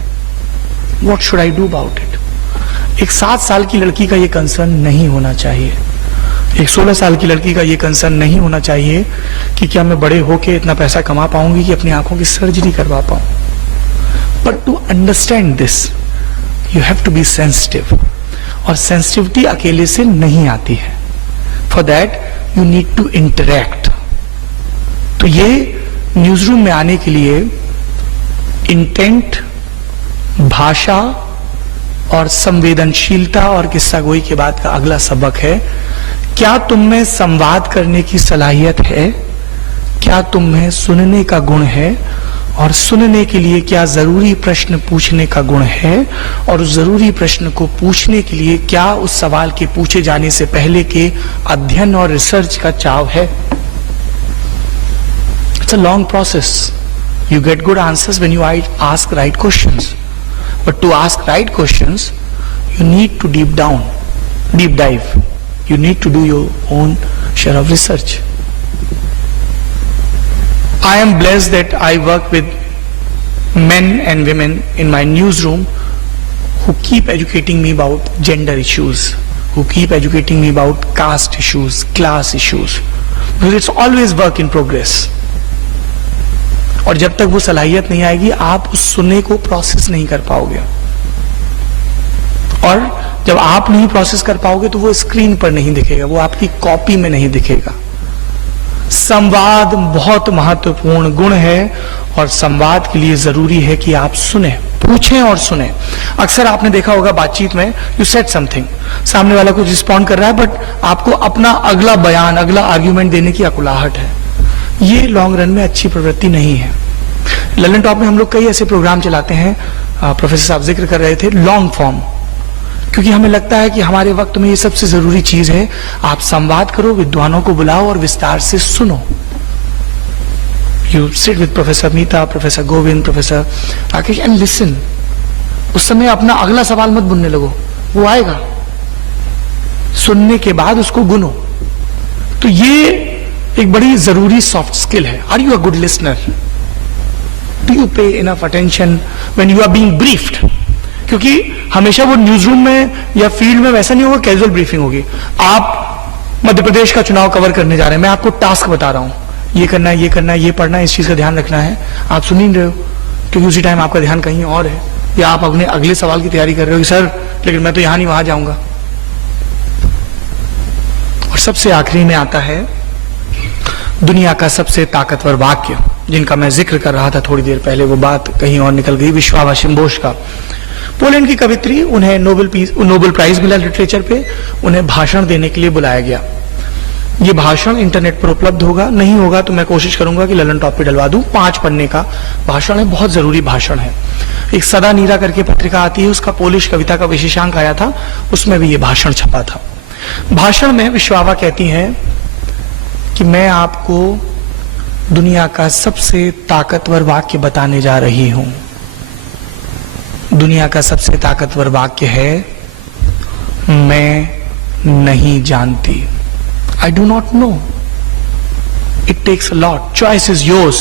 What should I do about it? एक 7 साल की लड़की का ये कंसर्न नहीं होना चाहिए, एक 16 साल की लड़की का ये कंसर्न नहीं होना चाहिए कि क्या मैं बड़े होके इतना पैसा कमा पाऊंगी कि अपनी आंखों की सर्जरी करवा पाऊं। But to understand this you have to be sensitive, और सेंसिटिविटी अकेले से नहीं आती है। For that you need to interact. तो ये न्यूज रूम में आने के लिए इंटेंट, भाषा और संवेदनशीलता और किस्सागोई के बाद का अगला सबक है, क्या तुम में संवाद करने की सलाहियत है? क्या तुम में सुनने का गुण है? और सुनने के लिए क्या जरूरी प्रश्न पूछने का गुण है? और उस जरूरी प्रश्न को पूछने के लिए क्या उस सवाल के पूछे जाने से पहले के अध्ययन और रिसर्च का चाव है? It's a long process. You get good answers when you ask right questions. But to ask right questions, you need to deep dive. You need to do your own share of research. I am blessed that I work with men and women in my newsroom who keep educating me about gender issues, who keep educating me about caste issues, class issues. Because it's always work in progress. और जब तक वो सलाहियत नहीं आएगी आप उस सुनने को प्रोसेस नहीं कर पाओगे, और जब आप नहीं प्रोसेस कर पाओगे तो वो स्क्रीन पर नहीं दिखेगा, वो आपकी कॉपी में नहीं दिखेगा. संवाद बहुत महत्वपूर्ण गुण है और संवाद के लिए जरूरी है कि आप सुने, पूछें और सुने. अक्सर आपने देखा होगा बातचीत में यू सेड समथिंग, सामने वाला कुछ रिस्पॉन्ड कर रहा है बट आपको अपना अगला बयान, अगला आर्ग्यूमेंट देने की अकुलाहट है. ये लॉन्ग रन में अच्छी प्रवृत्ति नहीं है. ललन टॉप में हम लोग कई ऐसे प्रोग्राम चलाते हैं, प्रोफेसर साहब जिक्र कर रहे थे लॉन्ग फॉर्म, क्योंकि हमें लगता है कि हमारे वक्त में ये सबसे जरूरी चीज है. आप संवाद करो, विद्वानों को बुलाओ और विस्तार से सुनो. You sit with professor Meeta, professor Govind, professor Rakesh and listen. उस समय अपना अगला सवाल मत बुनने लगो, वो आएगा. सुनने के बाद उसको गुनो. तो ये एक बड़ी जरूरी सॉफ्ट स्किल है. Are you a good listener? Do you pay enough attention when you are being briefed? क्योंकि हमेशा वो न्यूज रूम में या फील्ड में वैसा नहीं होगा, कैजुअल ब्रीफिंग होगी. आप मध्य प्रदेश का चुनाव कवर करने जा रहे हैं, मैं आपको टास्क बता रहा हूं, ये करना है, ये करना है, ये पढ़ना है, इस चीज का ध्यान रखना है. आप सुन ही नहीं रहे हो क्योंकि उसी टाइम आपका ध्यान कहीं और है, या आप अपने अगले सवाल की तैयारी कर रहे हो कि सर लेकिन मैं तो यहां नहीं वहां जाऊंगा. और सबसे आखिरी में आता है दुनिया का सबसे ताकतवर वाक्य, जिनका मैं जिक्र कर रहा था थोड़ी देर पहले, वो बात कहीं और निकल गई। विश्वावा शिम्बोश का, पोलैंड की कवित्री, उन्हें नोबेल प्राइज मिला लिटरेचर पे, उन्हें भाषण देने के लिए बुलाया गया। ये भाषण इंटरनेट पर उपलब्ध होगा, नहीं होगा तो मैं कोशिश करूंगा कि ललन टॉप पे डलवा दूं। 5 पन्ने का भाषण है, बहुत जरूरी भाषण है। एक सदा नीरा करके पत्रिका आती है, उसका पोलिश कविता का विशेषांक आया था, उसमें भी ये भाषण छपा था। भाषण में विश्वावा कहती हैं कि मैं आपको दुनिया का सबसे ताकतवर वाक्य बताने जा रही हूं। दुनिया का सबसे ताकतवर वाक्य है, मैं नहीं जानती। I do not know. It takes a lot. Choice is yours.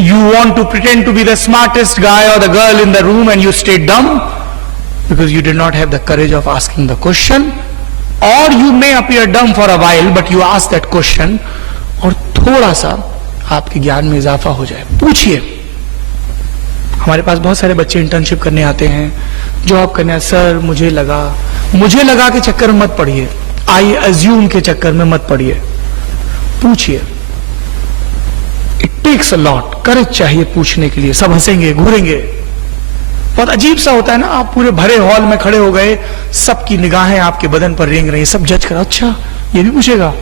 You want to pretend to be the smartest guy or the girl in the room and you stay dumb because you did not have the courage of asking the question, or you may appear dumb for a while but you ask that question और थोड़ा सा आपके ज्ञान में इजाफा हो जाए। पूछिए। हमारे पास बहुत सारे बच्चे इंटर्नशिप करने आते हैं, जॉब करने, सर मुझे लगा के चक्कर में मत पड़िए, आई अज्यूम के चक्कर में मत पड़िए, पूछिए। इट टेक्स अ लॉट, करेज चाहिए पूछने के लिए। सब हंसेंगे, घूरेंगे, बहुत अजीब सा होता है ना। आप पूरे भरे हॉल में खड़े हो गए, सबकी निगाहें आपके बदन पर रेंग रही, सब जज कर, अच्छा ये भी पूछेगा,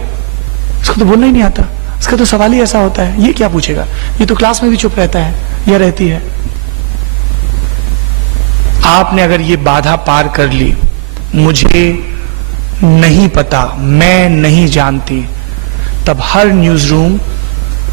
इसको तो बोलना ही नहीं आता, इसका तो सवाल ही ऐसा होता है, ये क्या पूछेगा, ये तो क्लास में भी चुप रहता है या रहती है। आपने अगर ये बाधा पार कर ली, मुझे नहीं पता, मैं नहीं जानती, तब हर न्यूज रूम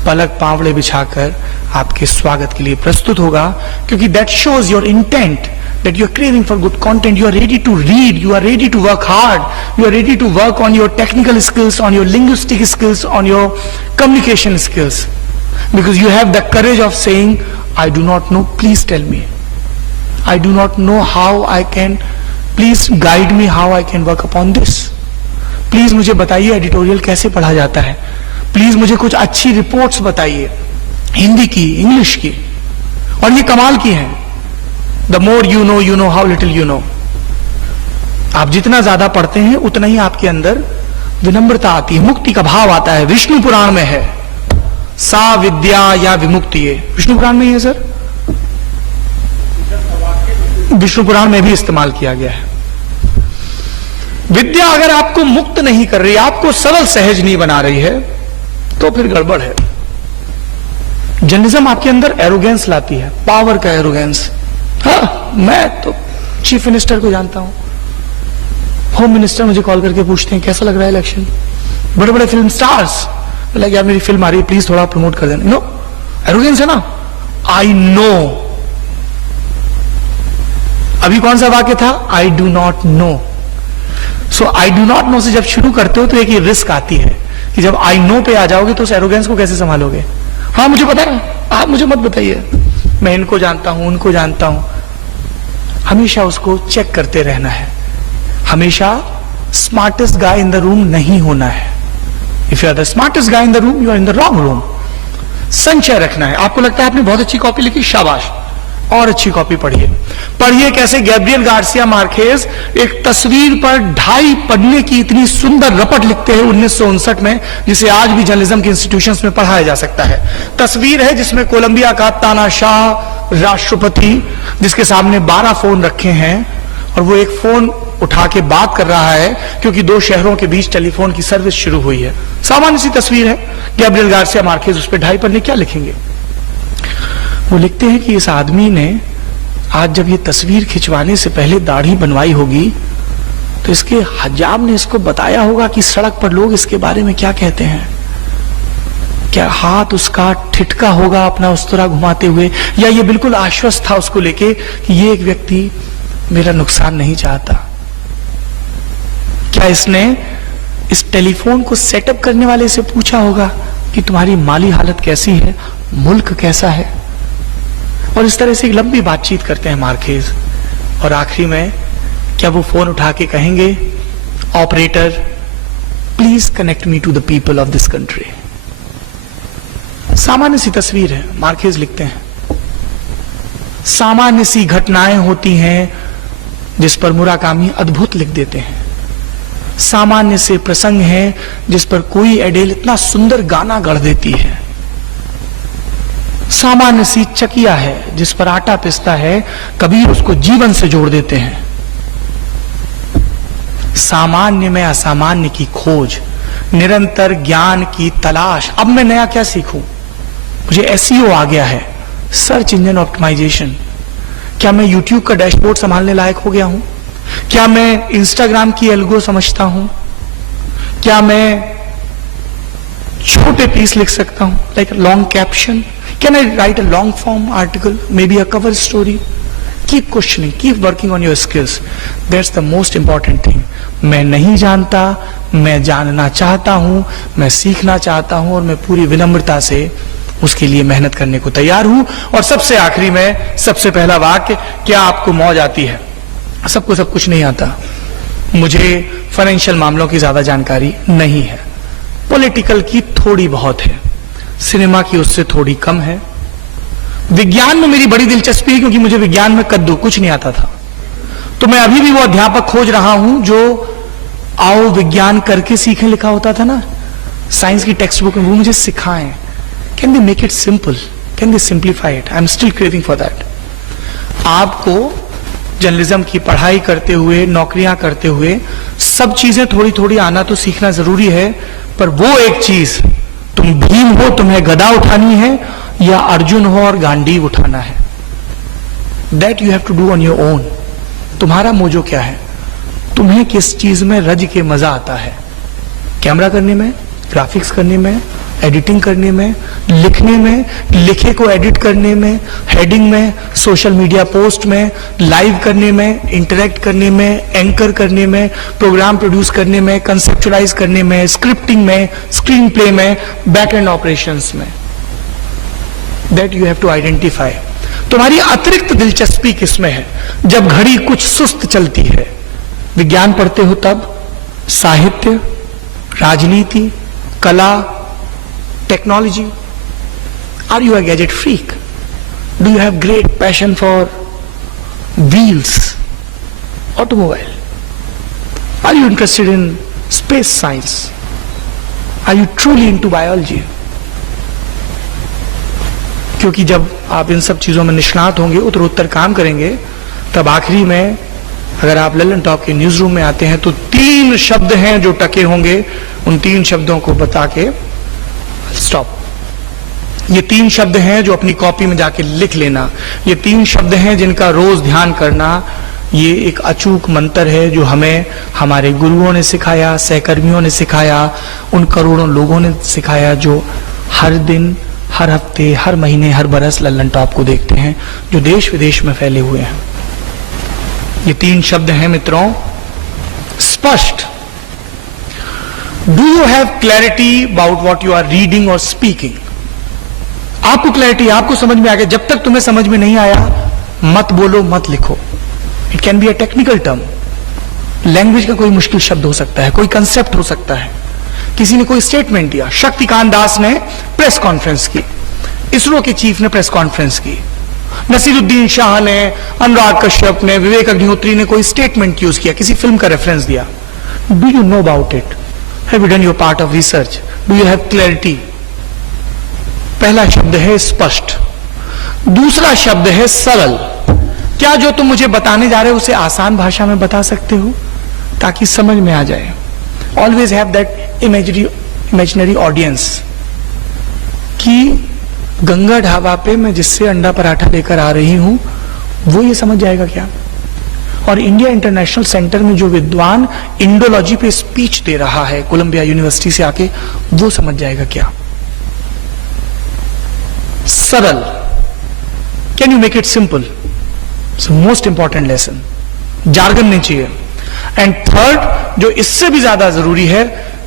पलक पावड़े बिछाकर आपके स्वागत के लिए प्रस्तुत होगा, क्योंकि that shows your intent, that you are craving for good content, you are ready to read, you are ready to work hard, you are ready to work on your technical skills, on your linguistic skills, on your communication skills, because you have the courage of saying, I do not know, please tell me, I do not know how I can, please guide me how I can work upon this, please मुझे बताइए editorial कैसे पढ़ा जाता है, please मुझे कुछ अच्छी reports बताइए, हिंदी की, इंग्लिश की। और ये कमाल की है, the more you know how little you know. आप जितना ज्यादा पढ़ते हैं उतना ही आपके अंदर विनम्रता आती है, मुक्ति का भाव आता है। विष्णु पुराण में है, सा विद्या या विमुक्ति, विष्णु पुराण में ही है सर, विष्णु पुराण में भी इस्तेमाल किया गया है। विद्या अगर आपको मुक्त नहीं कर रही, आपको सरल सहज नहीं बना रही है, तो फिर गड़बड़ है। जर्नलिज्म आपके अंदर एरोगेंस लाती है, पावर का एरोगेंस। हाँ, मैं तो चीफ मिनिस्टर को जानता हूं, होम मिनिस्टर मुझे कॉल करके पूछते हैं कैसा लग रहा है इलेक्शन, बड़े बड़े फिल्म स्टार्स बोला यार मेरी फिल्म आ रही है प्लीज थोड़ा प्रमोट कर देना। नो, एरोगेंस है ना, आई नो। अभी कौन सा वाक्य था, I do not know. So I do not know से जब शुरू करते हो तो एक ये रिस्क आती है कि जब आई नो पे आ जाओगे तो उस एरोगेंस को कैसे संभालोगे। हाँ मुझे पता है, आप मुझे मत बताइए, मैं इनको जानता हूं, उनको जानता हूं। हमेशा उसको चेक करते रहना है, हमेशा smartest guy in the room नहीं होना है। If you are the smartest guy in the room, you are in the wrong room. संचय रखना है। आपको लगता है आपने बहुत अच्छी कॉपी लिखी, शाबाश, और अच्छी कॉपी पढ़िए। पढ़िए कैसे गैब्रियल गार्सिया मार्केज एक तस्वीर पर 2.5 पन्ने की इतनी सुंदर रपट लिखते हैं 1959 में, जिसे आज भी जर्नलिज्म के इंस्टीट्यूशंस में पढ़ाया जा सकता है। तस्वीर है जिसमें कोलंबिया का तानाशाह राष्ट्रपति, जिसके सामने 12 फोन रखे हैं और वो एक फोन उठा के बात कर रहा है क्योंकि 2 शहरों के बीच टेलीफोन की सर्विस शुरू हुई है। सामान्य सी तस्वीर है। गैब्रियल गार्सिया मार्केज उस पर 2.5 पन्ने क्या लिखेंगे। वो लिखते हैं कि इस आदमी ने आज जब ये तस्वीर खिंचवाने से पहले दाढ़ी बनवाई होगी तो इसके हजाम ने इसको बताया होगा कि सड़क पर लोग इसके बारे में क्या कहते हैं। क्या हाथ उसका ठिठका होगा अपना उस तरह घुमाते हुए, या ये बिल्कुल आश्वस्त था उसको लेके कि ये एक व्यक्ति मेरा नुकसान नहीं चाहता। क्या इसने इस टेलीफोन को सेटअप करने वाले से पूछा होगा कि तुम्हारी माली हालत कैसी है, मुल्क कैसा है। और इस तरह से एक लंबी बातचीत करते हैं मार्केज, और आखिरी में क्या वो फोन उठा के कहेंगे, operator please connect me to the people of this country. सामान्य सी तस्वीर है। मार्केज लिखते हैं सामान्य सी घटनाएं होती हैं जिस पर मुराकामी अद्भुत लिख देते हैं। सामान्य से प्रसंग हैं जिस पर कोई एडेल इतना सुंदर गाना गढ़ देती है। सामान्य सी चकिया है जिस पर आटा पिसता है, कबीर उसको जीवन से जोड़ देते हैं। सामान्य में असामान्य की खोज, निरंतर ज्ञान की तलाश। अब मैं नया क्या सीखूं? मुझे एसईओ आ गया है, सर्च इंजन ऑप्टिमाइजेशन। क्या मैं यूट्यूब का डैशबोर्ड संभालने लायक हो गया हूं? क्या मैं इंस्टाग्राम की एल्गो समझता हूं? क्या मैं छोटे पीस लिख सकता हूं, like long caption? Can I right a long form article, may be a cover story? Keep questioning, keep working on your skills, that's the most important thing. मैं नहीं जानता, मैं जानना चाहता हूं, मैं सीखना चाहता हूं और मैं पूरी विनम्रता से उसके लिए मेहनत करने को तैयार हूं। और सबसे आखिरी में सबसे पहला वाक्य, क्या आपको मौज आती है? सबको सब कुछ नहीं आता। मुझे फाइनेंशियल मामलों की ज्यादा जानकारी नहीं है, पॉलिटिकल की थोड़ी बहुत है, सिनेमा की उससे थोड़ी कम है। विज्ञान में मेरी बड़ी दिलचस्पी है क्योंकि मुझे विज्ञान में कद्दू कुछ नहीं आता था। तो मैं अभी भी वो अध्यापक खोज रहा हूं जो आओ विज्ञान करके सीखें लिखा होता था ना साइंस की टेक्स्ट बुक में, वो मुझे सिखाएं। Can they make it simple? Can they simplify it? I am still craving for that. आपको जर्नलिज्म की पढ़ाई करते हुए, नौकरियां करते हुए सब चीजें थोड़ी थोड़ी आना तो सीखना जरूरी है, पर वो एक चीज, तुम भीम हो, तुम्हें गदा उठानी है, या अर्जुन हो और गांडीव उठाना है, that you have to do on your own. तुम्हारा मोजो क्या है? तुम्हें किस चीज में रज के मजा आता है? कैमरा करने में, ग्राफिक्स करने में, एडिटिंग करने में, लिखने में, लिखे को एडिट करने में, हेडिंग में, सोशल मीडिया पोस्ट में, लाइव करने में, इंटरेक्ट करने में, एंकर करने में, प्रोग्राम प्रोड्यूस करने में, कंसेप्चुलाइज करने में, स्क्रिप्टिंग में, स्क्रीन प्ले में, बैक एंड ऑपरेशंस में। That you have to identify. तुम्हारी अतिरिक्त दिलचस्पी किसमें है? जब घड़ी कुछ सुस्त चलती है, विज्ञान पढ़ते हो तब, साहित्य, राजनीति, कला, technology? Are you a gadget freak? Do you have great passion for wheels, automobile? Are you interested in space science? Are you truly into biology? क्योंकि जब आप इन सब चीजों में निष्णात होंगे, उत्तरोत्तर काम करेंगे, तब आखिरी में अगर आप लल्लन टॉप के न्यूज रूम में आते हैं तो 3 शब्द हैं जो टके होंगे। उन 3 शब्दों को बता के स्टॉप। ये 3 शब्द हैं जो अपनी कॉपी में जाके लिख लेना। ये 3 शब्द हैं जिनका रोज ध्यान करना। ये एक अचूक मंत्र है जो हमें हमारे गुरुओं ने सिखाया, सहकर्मियों ने सिखाया, उन करोड़ों लोगों ने सिखाया जो हर दिन, हर हफ्ते, हर महीने, हर बरस लल्लन टॉप को देखते हैं, जो देश विदेश में फैले हुए हैं। ये 3 शब्द हैं मित्रों, स्पष्ट। Do you have clarity about what you are reading और स्पीकिंग? आपको क्लैरिटी, आपको समझ में आ गया। जब तक तुम्हें समझ में नहीं आया, मत बोलो, मत लिखो। It can be a technical term. Language का कोई मुश्किल शब्द हो सकता है, कोई कंसेप्ट हो सकता है। किसी ने कोई स्टेटमेंट दिया, शक्तिकांत दास ने प्रेस कॉन्फ्रेंस की, इसरो के चीफ ने प्रेस कॉन्फ्रेंस की, नसीरुद्दीन शाह ने, अनुराग कश्यप ने, विवेक अग्निहोत्री ने कोई स्टेटमेंट यूज किया, किसी फिल्म का रेफरेंस दिया। Do you know about it? Have you done your part of research? Do you have clarity? पहला शब्द है स्पष्ट। दूसरा शब्द है सरल। क्या जो तुम मुझे बताने जा रहे हो उसे आसान भाषा में बता सकते हो ताकि समझ में आ जाए? Always have that imaginary audience कि गंगा ढाबा पे मैं जिससे अंडा पराठा लेकर आ रही हूं वो ये समझ जाएगा क्या? और इंडिया इंटरनेशनल सेंटर में जो विद्वान इंडोलॉजी पे स्पीच दे रहा है कोलंबिया यूनिवर्सिटी से आके, वो समझ जाएगा क्या? सरल। Can you make it simple? Most important lesson. Jargon नहीं चाहिए। एंड थर्ड, जो इससे भी ज्यादा जरूरी है,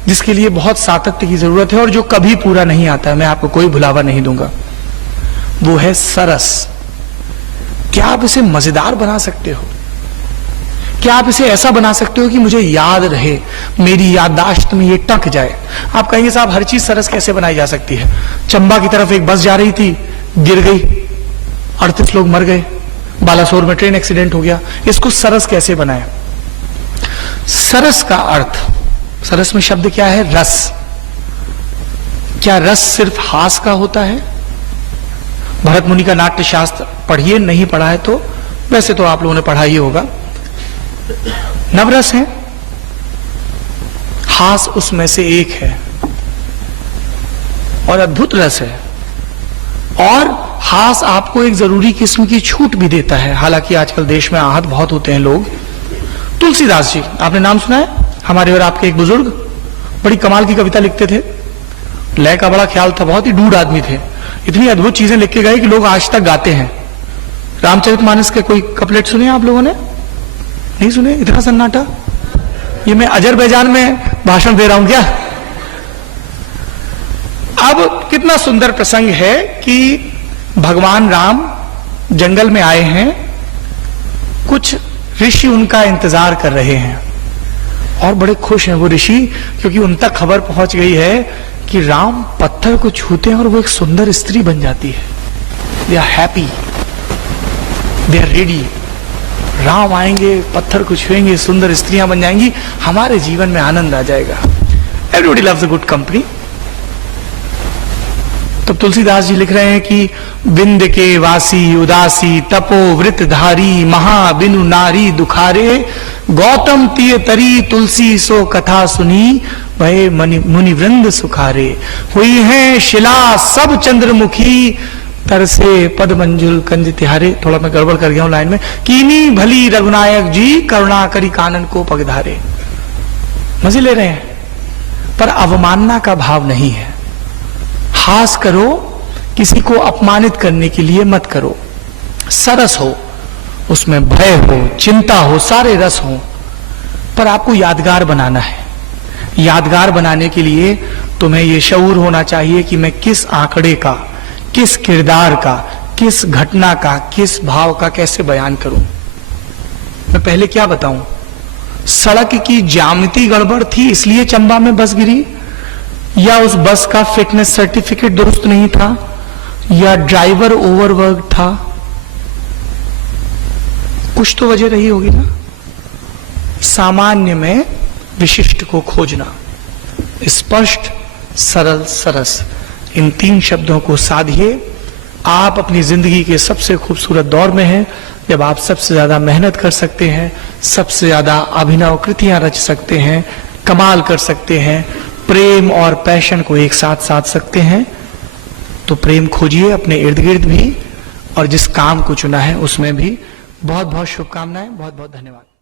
जिसके लिए बहुत सातत्य की जरूरत है और जो कभी पूरा नहीं आता है, मैं आपको कोई भुलावा नहीं दूंगा, वो है सरस। क्या आप इसे मजेदार बना सकते हो? क्या आप इसे ऐसा बना सकते हो कि मुझे याद रहे, मेरी याददाश्त में ये टक जाए? आप कहेंगे साहब हर चीज सरस कैसे बनाई जा सकती है? चंबा की तरफ एक बस जा रही थी, गिर गई, 38 लोग मर गए, बालासोर में ट्रेन एक्सीडेंट हो गया, इसको सरस कैसे बनाए? सरस का अर्थ सरस में शब्द क्या है? रस। क्या रस सिर्फ हास का होता है? भरत मुनि का नाट्य शास्त्र पढ़िए, नहीं पढ़ा है तो वैसे तो आप लोगों ने पढ़ा ही होगा। नवरस है, हास उसमें से एक है और अद्भुत रस है। और हास आपको एक जरूरी किस्म की छूट भी देता है। हालांकि आजकल देश में आहत बहुत होते हैं लोग। तुलसीदास जी, आपने नाम सुना है? हमारे और आपके एक बुजुर्ग, बड़ी कमाल की कविता लिखते थे, लय का बड़ा ख्याल था, बहुत ही डूड आदमी थे। इतनी अद्भुत चीजें लिख के गए कि लोग आज तक गाते हैं। रामचरितमानस के कोई कपलेट सुने आप लोगों ने? नहीं सुने? इतना सन्नाटा। ये मैं अजरबैजान में भाषण दे रहा हूं क्या? अब कितना सुंदर प्रसंग है कि भगवान राम जंगल में आए हैं, कुछ ऋषि उनका इंतजार कर रहे हैं और बड़े खुश हैं वो ऋषि, क्योंकि उन तक खबर पहुंच गई है कि राम पत्थर को छूते हैं और वो एक सुंदर स्त्री बन जाती है। They are happy, they are ready. Ram आएंगे, पत्थर को छुएंगे, सुंदर स्त्रियां बन जाएंगी, हमारे जीवन में आनंद आ जाएगा। Everybody loves a good company. तो तुलसीदास जी लिख रहे हैं कि विंध्य के वासी उदासी तपो वृतधारी महा बिनु नारी दुखारे गौतम तिय तरी तुलसी सो कथा सुनी भय मुनि वृंद सुखारे। हुई है शिला सब चंद्रमुखी तरसे पद मंजुल कंज तिहारे। थोड़ा मैं गड़बड़ कर गया हूं लाइन में। कीनी भली रघुनायक जी करुणा करी कानन को पगधारे। मजे ले रहे हैं, पर अवमानना का भाव नहीं है। हास करो, किसी को अपमानित करने के लिए मत करो। सरस हो, उसमें भय हो, चिंता हो, सारे रस हो, पर आपको यादगार बनाना है। यादगार बनाने के लिए तुम्हें यह शऊर होना चाहिए कि मैं किस आंकड़े का, किस किरदार का, किस घटना का, किस भाव का कैसे बयान करूं। मैं पहले क्या बताऊं? सड़क की ज्यामिति गड़बड़ थी इसलिए चंबा में बस गिरी, या उस बस का फिटनेस सर्टिफिकेट दुरुस्त नहीं था, या ड्राइवर ओवरवर्क था? कुछ तो वजह रही होगी ना। सामान्य में विशिष्ट को खोजना, स्पष्ट, सरल, सरस, इन तीन शब्दों को साधिए। आप अपनी जिंदगी के सबसे खूबसूरत दौर में हैं, जब आप सबसे ज्यादा मेहनत कर सकते हैं, सबसे ज्यादा अभिनव कृतियां रच सकते हैं, कमाल कर सकते हैं, प्रेम और पैशन को एक साथ साध सकते हैं। तो प्रेम खोजिए अपने इर्द गिर्द भी, और जिस काम को चुना है उसमें भी। बहुत बहुत शुभकामनाएं, बहुत बहुत धन्यवाद।